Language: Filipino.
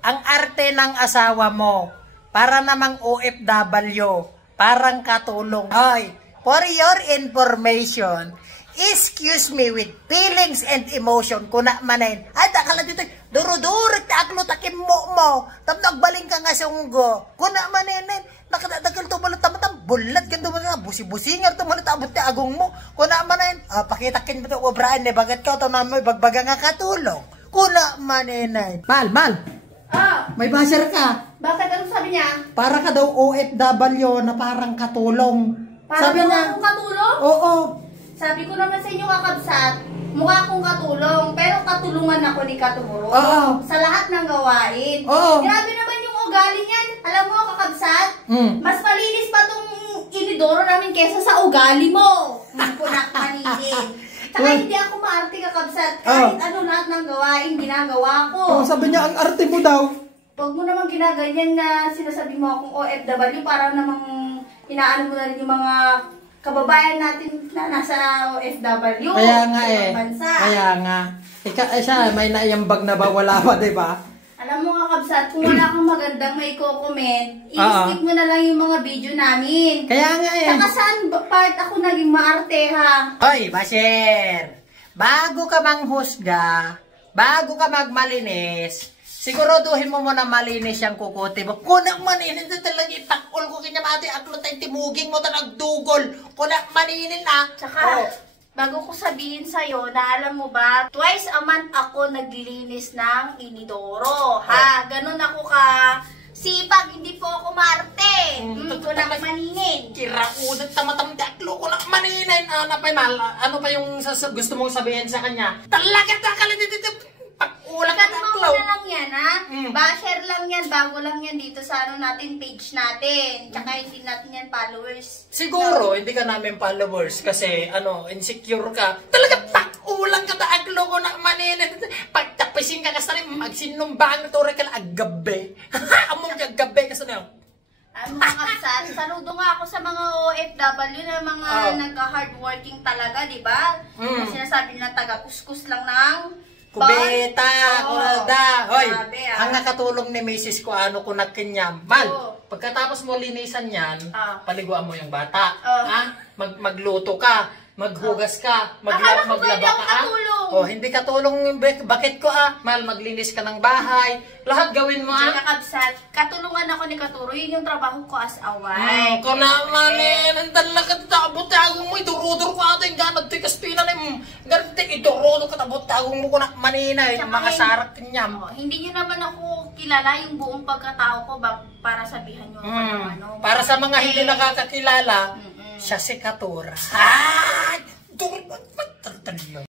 ang arte ng asawa mo, para namang OFW, parang katulong. Hoy, for your information, excuse me with feelings and emotion, kuna manin. Ay, takala dito, durudurek ta aklo takim mo. Nagbaling ka nga sunggo. Kuna maninin, nakadadagal to balat tamatang bulat ganto mo na busi-busingar to malit abot ti agong mo. Kuna manin, pakitakin mo to obraan ni bagat ka to na may bagbaga nga katulong. Kuna maninin. Mal. May basher ka. Bakit? Anong sabi niya? Para ka daw OFW na parang katulong. Para sabi niya, akong katulong? Oo. Sabi ko naman sa inyo kakabsat, mukha akong katulong, pero katulungan ako ni Katuro. Oo. Sa lahat ng gawain. Oo. Grabe naman yung ugali niyan. Alam mo kakabsat, mas malinis pa tong inidoro namin kesa sa ugali mo. Kunak manigin. Saka hindi ako maarte kakabsat. Kahit ano lahat ng gawain, ginagawa ko. Sabi niya, ang arte mo daw. Huwag mo namang ginaganyan na sinasabi mo akong OFW, para namang inaano mo na rin yung mga kababayan natin na nasa OFW. Kaya nga Bansa. Kaya nga. Siya, may naiambag na ba? Wala pa, diba? Alam mo nga kabsat, kung wala kang magandang may comment, i-skip mo na lang yung mga video namin. Kaya nga Saka saan part ako naging maarte ha? Hoy, Basher! Bago ka manghusga, bago ka magmalinis, siguraduhin mo muna malinis yung kukuti mo. Kunang maninin na talaga itakol ko kanya mati, aklo tayong timuging mo talag dugol. Kunang maninin na. Tsaka, bago ko sabihin sa'yo na alam mo ba, twice a month ako naglilinis ng inidoro. Ha? Ganon ako ka sipag, hindi po ako maarte. Kunang maninin. Kiraudat tamatamdi aklo ko na maninin. Ano pa yung gusto mong sabihin sa kanya? Talaga takala dito. Pag-ulang ka Mo na lang yan, ha? Basher lang yan, bago lang yan dito sa ano natin, page natin. Tsaka hindi natin yan followers. Siguro, hindi ka namin followers kasi, insecure ka. Talaga, pag-ulang ka taaglo ko na maninin. Pagtapisin ka kasi rin, magsinumbang na tore ka na agabe. Among agabe kasi na. Mga kapsat, saludo nga ako sa mga OFW na mga nagka-hardworking talaga, di ba? Na sinasabi na taga-kuskus lang ng kubeta, kurada. Hoy, ang nakatulong ni Mrs. ko ko nagkinyam. Mal, pagkatapos mo linisan yan, paliguan mo yung bata. Magluto ka, maghugas ka, maglaba ka. Hindi katulong. Bakit ko Mal, maglinis ka ng bahay. Lahat gawin mo Kakabsat, katulungan ako ni Katuro. Yun yung trabaho ko as a wife. Ko naman ang talaga takabot-tagong mo. Iturudor ko ato yung ganad. Tikas pinan ganti iturudor ka tabot-tagong mo ko na manina. Mga sarak kanyam. Hindi nyo naman ako kilala yung buong pagkatao ko para sabihan nyo ako para sa mga hindi nakakakilala, siya si Katura. Ay!